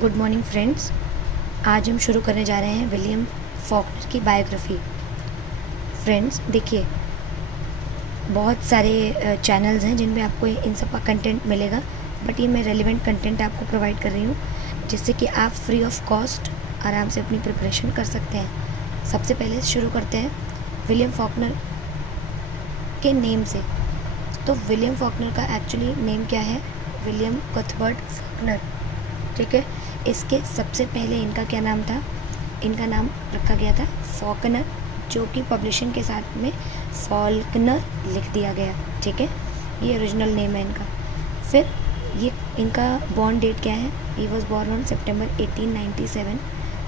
Good morning friends. आज हम शुरू करने जा रहे हैं विलियम फॉकनर की बायोग्राफी। फ्रेंड्स देखिए, बहुत सारे चैनल्स हैं जिन पे आपको इन सब का कंटेंट मिलेगा, बट ये मैं रेलिवेंट कंटेंट आपको प्रोवाइड कर रही हूँ जिससे कि आप फ्री ऑफ कॉस्ट आराम से अपनी प्रिपरेशन कर सकते हैं। सबसे पहले शुरू करते हैं विलियम फॉकनर के नेम से। तो विलियम फॉकनर का एक्चुअली नेम क्या है? William Cuthbert Faulkner. ठीक है, इसके सबसे पहले इनका क्या नाम था? इनका नाम रखा गया था फॉकनर, जो कि पब्लिशिंग के साथ में फॉल्कनर लिख दिया गया। ठीक है, ये ओरिजिनल नेम है इनका। फिर ये इनका बॉर्न डेट क्या है? He was born on September 1897।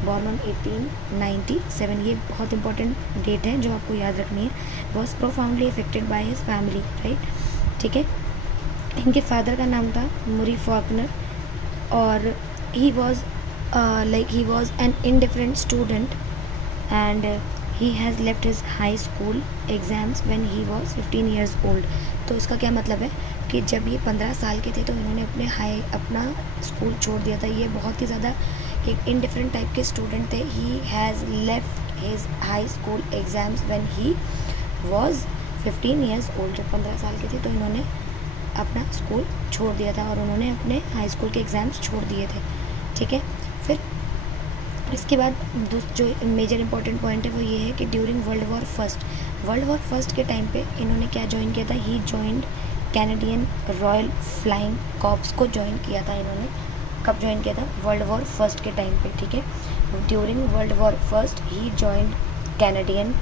Born on 1897, ये बहुत इंपॉर्टेंट डेट है जो आपको याद रखनी है। Was profoundly affected by his family, right. ठीक है, इनके फादर का नाम था मुरी फॉकनर और he was an indifferent student and he has left his high school exams when he was 15 years old। तो इसका क्या मतलब है कि जब ये 15 साल के थे तो इन्होंने अपना स्कूल छोड़ दिया था। ये बहुत ही ज़्यादा एक इंडिफरेंट टाइप के स्टूडेंट थे। He has left his high school exams when he was 15 years old. जब 15 साल के थे तो इन्होंने अपना स्कूल छोड़ दिया था और उन्होंने अपने हाई स्कूल के एग्ज़ाम्स छोड़ दिए थे। ठीक है, फिर इसके बाद जो मेजर इंपॉर्टेंट पॉइंट है वो ये है कि ड्यूरिंग वर्ल्ड वॉर फर्स्ट के टाइम पे इन्होंने क्या ज्वाइन किया था? He joined Canadian Royal Flying Corps को ज्वाइन किया था इन्होंने। कब ज्वाइन किया था? वर्ल्ड वॉर फर्स्ट के टाइम पे। ठीक है, during world war first he joined Canadian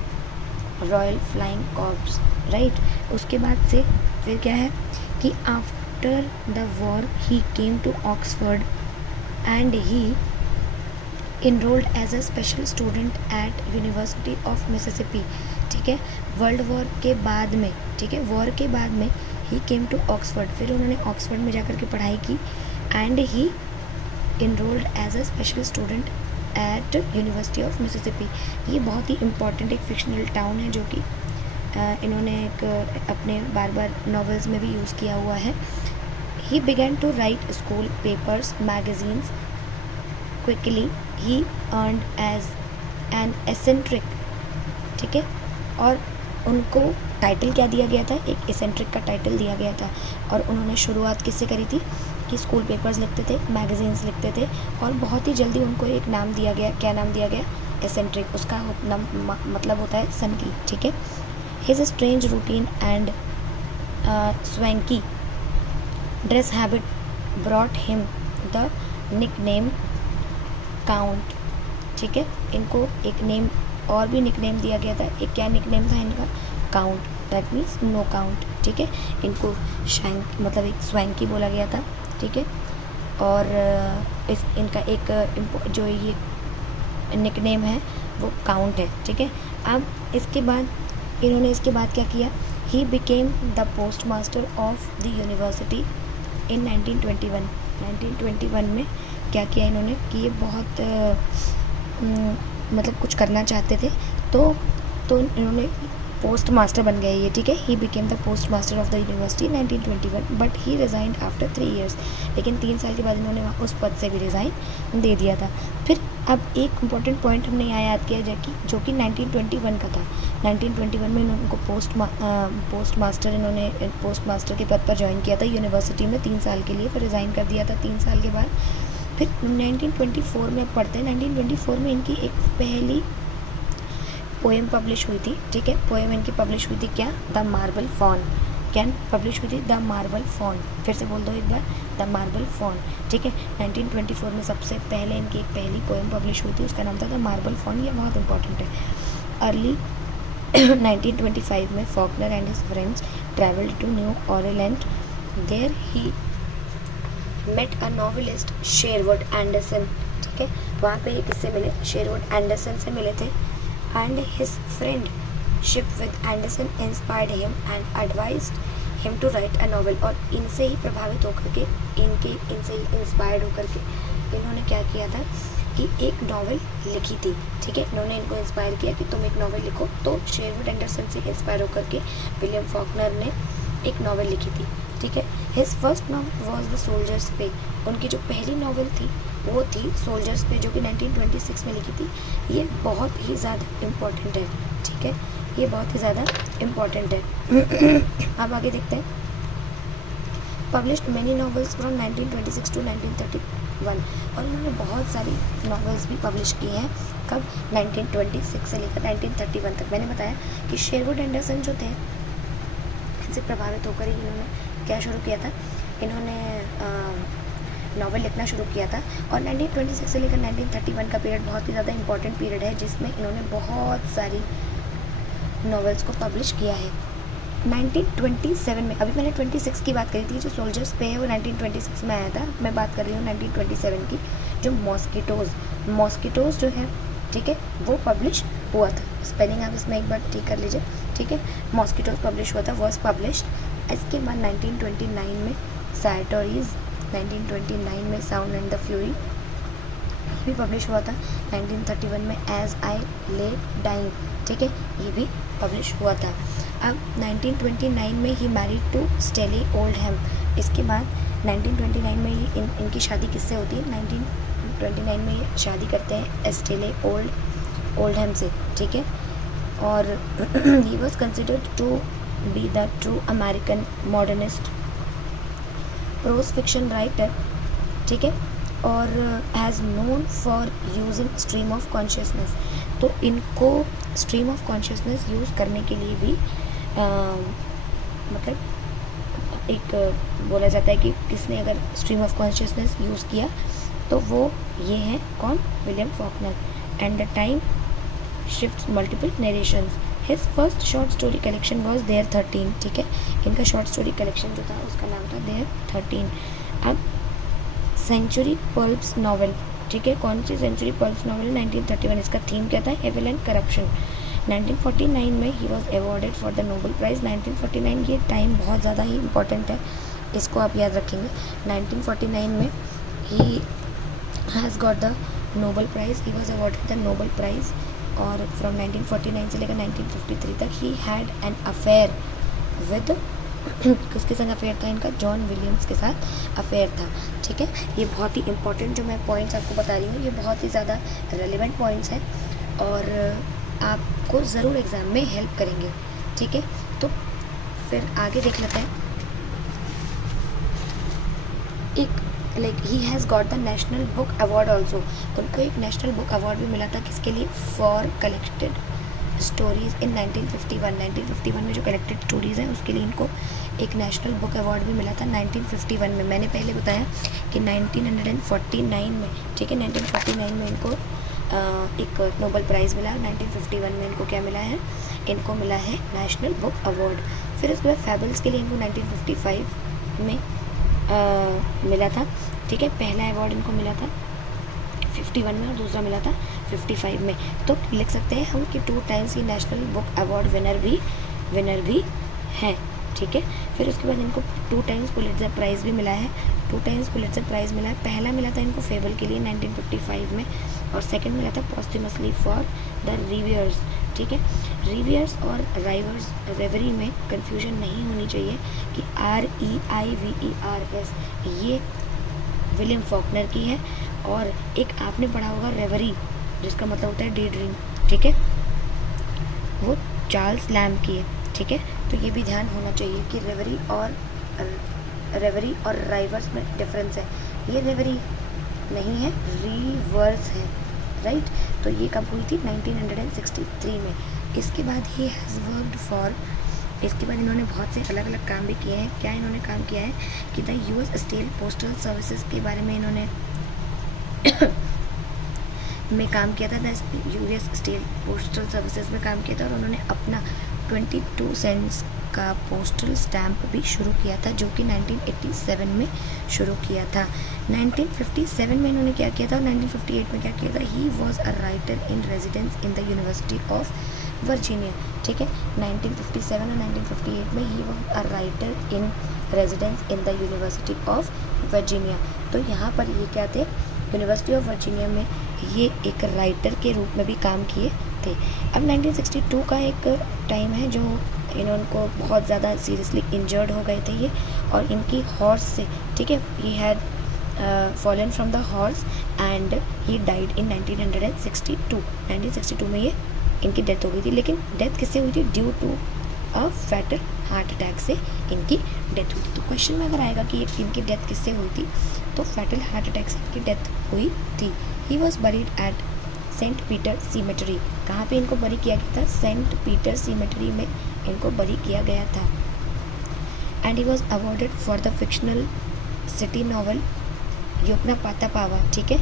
Royal Flying Corps, right. उसके बाद से फिर क्या है कि after the war he came to Oxford and he enrolled as a special student at University of Mississippi। ठीक है, वर्ल्ड वॉर के बाद में, ठीक है, वॉर के बाद में ही केम टू ऑक्सफोर्ड, फिर उन्होंने ऑक्सफोर्ड में जाकर के पढ़ाई की and he enrolled as a special student at University of Mississippi। ये बहुत ही इम्पॉर्टेंट एक फिक्शनल टाउन है जो कि इन्होंने एक अपने बार बार नॉवेल्स में भी यूज़ किया हुआ है। He began to write school papers, magazines. Quickly, he earned as an eccentric। ठीक है, और उनको टाइटल क्या दिया गया था? एक एसेंट्रिक का टाइटल दिया गया था। और उन्होंने शुरुआत किससे करी थी कि स्कूल पेपर्स लिखते थे, मैगजीन्स लिखते थे और बहुत ही जल्दी उनको एक नाम दिया गया। क्या नाम दिया गया? एसेंट्रिक। उसका मतलब होता है सनकी। ठीक है, his strange routine and swanky dress habit brought him the nickname count. ठीक है, इनको एक नेम और भी निकनेम दिया गया था। एक क्या निकनेम था इनका? Count, that means no count. ठीक है, इनको शैंक मतलब एक स्वैंकी बोला गया था। ठीक है, और इनका एक जो ये निकनेम है वो काउंट है। ठीक है, अब इसके बाद क्या किया? He became the post master of the university in 1921 में क्या किया इन्होंने कि ये बहुत मतलब कुछ करना चाहते थे तो इन्होंने पोस्ट मास्टर बन गए ये। ठीक है, ही became the post master of the university 1921 but he resigned after 3 years. लेकिन 3 साल के बाद इन्होंने उस पद से भी रिज़ाइन दे दिया था। फिर अब एक इम्पॉर्टेंट पॉइंट हमने यहाँ याद किया जो कि 1921 का था। 1921 में इनको पोस्ट मास्टर के पद पर ज्वाइन किया था यूनिवर्सिटी में 3 साल के लिए, फिर रिज़ाइन कर दिया था 3 साल के बाद। फिर 1924 में पढ़ते हैं। 1924 में इनकी एक पहली पोएम पब्लिश हुई थी। ठीक है, पोएम इनकी पब्लिश हुई थी क्या? The marble faun. क्या पब्लिश हुई थी? The marble faun. फिर से बोल दो एक बार, द मार्बल फॉन। ठीक है, 1924 में सबसे पहले इनकी एक पहली पोएम पब्लिश हुई थी, उसका नाम था द मार्बल फॉन। ये बहुत इंपॉर्टेंट है। अर्ली 1925 में Faulkner and his friends travelled to new Orleans. There he met a novelist Sherwood Anderson. ठीक है, वहाँ पे किससे मिले? शेरवुड एंडरसन से मिले थे। And his friendship with Anderson inspired him and advised him to write a novel. और इनसे ही प्रभावित होकर के इनसे ही इंस्पायर्ड होकर के इन्होंने क्या किया था कि एक नॉवेल लिखी थी। ठीक है, इन्होंने इनको इंस्पायर किया कि तुम एक नॉवेल लिखो। तो शेरवुड एंडरसन से इंस्पायर होकर के विलियम फॉकनर ने एक नॉवेल लिखी थी। ठीक है, his first novel was the soldiers पे। उनकी जो पहली नॉवल थी वो थी सोल्जर्स पे, जो कि 1926 में लिखी थी। ये बहुत ही ज़्यादा इम्पोर्टेंट है, ठीक है, ये बहुत ही ज़्यादा इम्पोर्टेंट है। अब आगे देखते हैं। Published many novels from 1926 to 1931, और इन्होंने बहुत सारी नॉवेल्स भी पब्लिश की हैं। कब? 1926 से लेकर 1931 तक। मैंने बताया कि शेरवुड एंडरसन जो थे, इनसे प्रभावित होकर ही इन्होंने क्या शुरू किया था, इन्होंने नॉवेल लिखना शुरू किया था। और 1926 से लेकर 1931 का पीरियड बहुत ही ज़्यादा इंपॉर्टेंट पीरियड है, जिसमें इन्होंने बहुत सारी नॉवेल्स को पब्लिश किया है। 1927 में, अभी मैंने 26 की बात करी थी, जो सोल्जर्स पे है वो 1926 में आया था। मैं बात कर रही हूँ 1927 की, जो मॉस्किटोज़ जो है, ठीक है, वो पब्लिश हुआ था। स्पेलिंग आप इसमें एक बार ठीक कर लीजिए, ठीक है। मॉस्किटोज़ पब्लिश हुआ था, वॉज पब्लिश्ड। इसके बाद 1929 में सैटोरीज, 1929 में साउंड एंड द फ्यूरी भी पब्लिश हुआ था। 1931 में एज आई ले डाइंग, ठीक है, ये भी पब्लिश हुआ था। अब 1929 में ही मैरिड टू स्टेली ओल्डहैम। इसके बाद 1929 में ही इनकी शादी किससे होती है? 1929 में ये शादी करते हैं स्टेले ओल्डहैम से, ठीक है। और he was considered to be the true American modernist prose fiction writer, ठीक है, और has known for using stream of consciousness. तो इनको स्ट्रीम ऑफ कॉन्शियसनेस यूज़ करने के लिए भी मतलब एक बोला जाता है कि किसने अगर स्ट्रीम ऑफ कॉन्शियसनेस यूज़ किया तो वो ये है कौन? William Faulkner. And the time shifts multiple narrations. His first short story collection was there 13, ठीक है, इनका शॉर्ट स्टोरी कलेक्शन जो था उसका नाम था देयर 13। अब सेंचुरी पल्प्स नॉवल, ठीक है, कौन सी सेंचुरी पल्प्स नॉवल? 1931। इसका थीम क्या था? Evil and corruption. 1949 में ही was awarded for the Nobel prize. 1949 ये टाइम बहुत ज़्यादा ही इंपॉर्टेंट है, इसको आप याद रखेंगे। 1949 में he has got the Nobel prize, he was awarded the Nobel prize. और फ्रॉम 1949 से लेकर 1953 तक he had an affair with किसके संग अफेयर था इनका? जॉन विलियम्स के साथ अफेयर था, ठीक है। ये बहुत ही इंपॉर्टेंट जो मैं पॉइंट्स आपको बता रही हूँ, ये बहुत ही ज़्यादा रेलिवेंट पॉइंट्स हैं और आपको ज़रूर एग्ज़ाम में हेल्प करेंगे, ठीक है। तो फिर आगे देख लेते हैं। एक like he has got the national book award also. उनको एक नेशनल बुक अवार्ड भी मिला था, किसके लिए? फॉर कलेक्टेड स्टोरीज़ इन 1951 में जो कलेक्टेड स्टोरीज़ हैं उसके लिए इनको एक नेशनल बुक अवार्ड भी मिला था 1951 में। मैंने पहले बताया कि 1949 में, ठीक है, 1949 में इनको एक नोबेल प्राइज़ मिला। 1951 में इनको क्या मिला है? इनको मिला है नेशनल बुक अवार्ड। फिर उसके बाद फैबल्स के लिए इनको 1955 में मिला था, ठीक है, पहला अवार्ड इनको मिला था 51 में और दूसरा मिला था 55 में। तो लिख सकते हैं हम कि 2 टाइम्स ये नेशनल बुक अवार्ड विनर भी हैं, ठीक है। फिर उसके बाद इनको 2 टाइम्स पुलिट्ज़र प्राइज़ भी मिला है, 2 टाइम्स पुलिट्ज़र प्राइज़ मिला है। पहला मिला था इनको फेबल के लिए 1955 में और सेकंड मिला था पोस्टमसली फॉर द रिव्यूअर्स, ठीक है। रिव्यूअर्स और राइवर्स, रेवरी में कंफ्यूजन नहीं होनी चाहिए कि REIVERS ये विलियम फॉकनर की है और एक आपने पढ़ा होगा रेवरी, जिसका मतलब होता है डे ड्रीम, ठीक है, वो चार्ल्स लैम्ब की है, ठीक है। तो ये भी ध्यान होना चाहिए कि रेवरी और राइवर्स में डिफरेंस है। ये रेवरी नहीं है, रिवर्स है, राइट। तो ये कब हुई थी? 1963 में। इसके बाद ही हैज़ वर्कड फॉर, इसके बाद इन्होंने बहुत से अलग अलग काम भी किए हैं। क्या इन्होंने काम किया है कि the US state postal services के बारे में इन्होंने में काम किया था। The US state postal services में काम किया था और उन्होंने अपना 22 सेंट्स का पोस्टल स्टैम्प भी शुरू किया था, जो कि 1987 में शुरू किया था। 1957 में इन्होंने क्या किया था और 1958 में क्या किया था? He was a writer in residence in the university of Virginia, ठीक है। 1957 और 1958 में he was a writer in residence in the university of Virginia. तो यहाँ पर ये क्या थे? यूनिवर्सिटी ऑफ वर्जीनिया में ये एक राइटर के रूप में भी काम किए थे। अब 1962 का एक टाइम है जो इनको बहुत ज़्यादा सीरियसली इंजर्ड हो गए थे ये, और इनकी हॉर्स से, ठीक है, he had fallen from the horse and he died in 1962 में ये इनकी डेथ हो गई थी। लेकिन डेथ किससे हुई थी? Due to a fatal heart attack से इनकी डेथ हुई थी। तो क्वेश्चन में अगर आएगा कि इनकी डेथ किससे हुई थी, तो फैटल हार्ट अटैक से इनकी डेथ हुई थी। He was buried at Saint Peter cemetery. कहाँ पे इनको बरी किया गया था? सेंट पीटर सीमेटरी में इनको बरी किया गया था। And he was awarded for the fictional city novel Yoknapatawpha, ठीक है।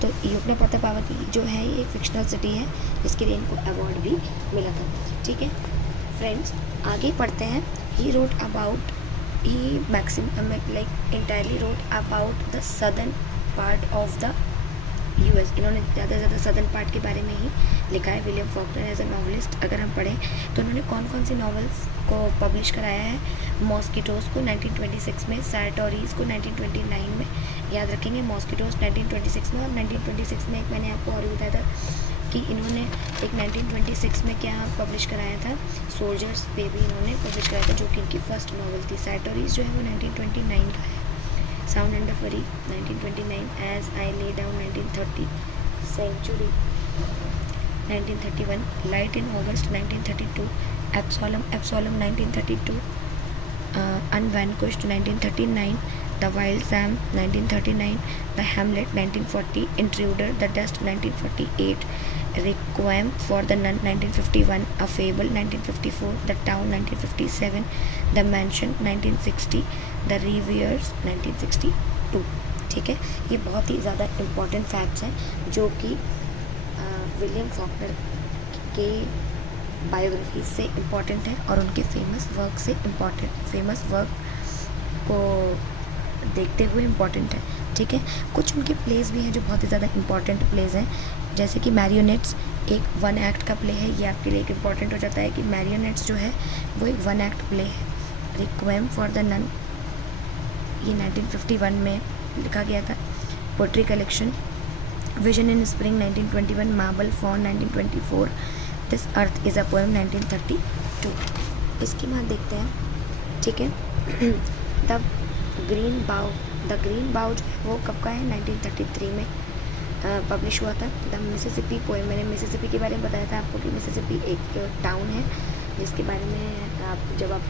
तो योगनापातापावा की जो है ये एक फिक्शनल सिटी है जिसके लिए इनको अवार्ड भी मिला था, ठीक है। फ्रेंड्स, आगे पढ़ते हैं। He wrote about, he maximum like entirely wrote about the southern part of the US. इन्होंने ज़्यादा से ज़्यादा सदर्न पार्ट के बारे में ही लिखा है। William Faulkner as a novelist अगर हम पढ़ें तो उन्होंने कौन कौन सी नॉवेल्स को पब्लिश कराया है? मॉस्किटोज़ को 1926 में, सैटोरीज़ को 1929 में, याद रखेंगे मॉस्किटोज़ 1926 में, और 1926 में एक मैंने आपको और बताया था कि इन्होंने एक 1926 में क्या पब्लिश कराया था? सोल्जर्स पे भी इन्होंने पब्लिश कराया था, जो कि इनकी फर्स्ट नॉवल थी। सैटोरीज़ जो है वो 1929 का है। साउंड एंड द फरी 1929, as I lay down 1930, century 1931, light in August 1932, Absalom 1932, unvanquished 1939, the wild Sam 1939, the hamlet 1940, intruder the dust 1948, requiem for the nun 1951, a fable 1954, the town 1957, the mansion 1960, the reivers 1962, ठीक है। ये बहुत ही ज़्यादा important facts हैं जो कि William Faulkner के biography से इम्पॉर्टेंट है और उनके फेमस वर्क से इम्पॉर्टेंट, फेमस वर्क को देखते हुए इम्पॉर्टेंट है, ठीक है। कुछ उनके प्लेस भी हैं जो बहुत ही ज़्यादा इम्पॉर्टेंट प्लेस हैं, जैसे कि मैरियोनेट्स एक 1 एक्ट का प्ले है। ये आपके लिए एक इम्पॉर्टेंट हो जाता है कि मैरियोनेट्स जो है वो एक 1 एक्ट प्ले है। रिक्वायम फॉर द नन ये 1951 में लिखा गया था। Poetry collection vision in spring 1921, marble faun 1924, this earth is a poem 1932। इसके बाद देखते हैं, ठीक है। द ग्रीन बाउ जो है वो कब का है? 1933 में पब्लिश हुआ था। द मिसिसिपी पोएम, मैंने मिसिसिपी के बारे में बताया था आपको कि मिसिसिपी एक टाउन है जिसके बारे में आप जब आप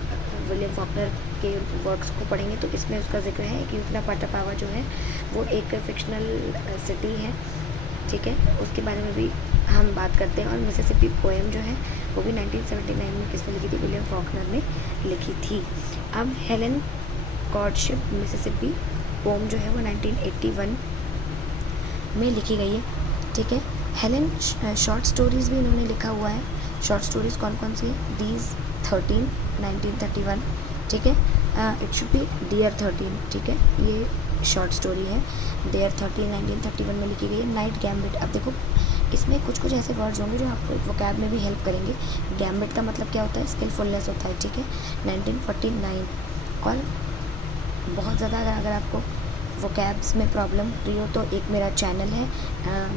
विलियम फॉकनर के वर्क्स को पढ़ेंगे तो इसमें उसका जिक्र है कि योगनापातापावा जो है वो एक फिक्शनल सिटी है, ठीक है। उसके बारे में भी हम बात करते हैं। और मिसिसिपी पोएम जो है वो भी 1979 में किसने लिखी थी? विलियम फॉकनर ने लिखी थी। अब हेलन कॉर्डशिप मिसिसिपी पोएम जो है वो 1981 में लिखी गई है, ठीक है। हेलन शॉर्ट स्टोरीज़ भी इन्होंने लिखा हुआ है। शॉर्ट स्टोरीज़ कौन कौन सी है? दीज 13 1931, ठीक है। इट शुड बी डियर 13, ठीक है। ये शॉर्ट स्टोरी है। डियर 13 1931 में लिखी गई है। नाइट गैम्बिट, अब देखो इसमें कुछ कुछ ऐसे वर्ड्स होंगे जो आपको वोकैब में भी हेल्प करेंगे। गैम्बिट का मतलब क्या होता है? स्किलफुलनेस होता है, ठीक है। 1949, और बहुत ज़्यादा अगर आपको वोकैब्स में प्रॉब्लम रही हो तो एक मेरा चैनल है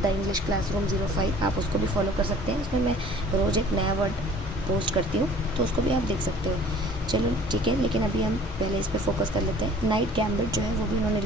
द इंग्लिश क्लासरूम 05, आप उसको भी फॉलो कर सकते हैं। उसमें मैं रोज़ एक नया वर्ड पोस्ट करती हूँ, तो उसको भी आप देख सकते हो। चलो ठीक है, लेकिन अभी हम पहले इस पर फोकस कर लेते हैं। नाइट गैम्बिट जो है वो भी उन्होंने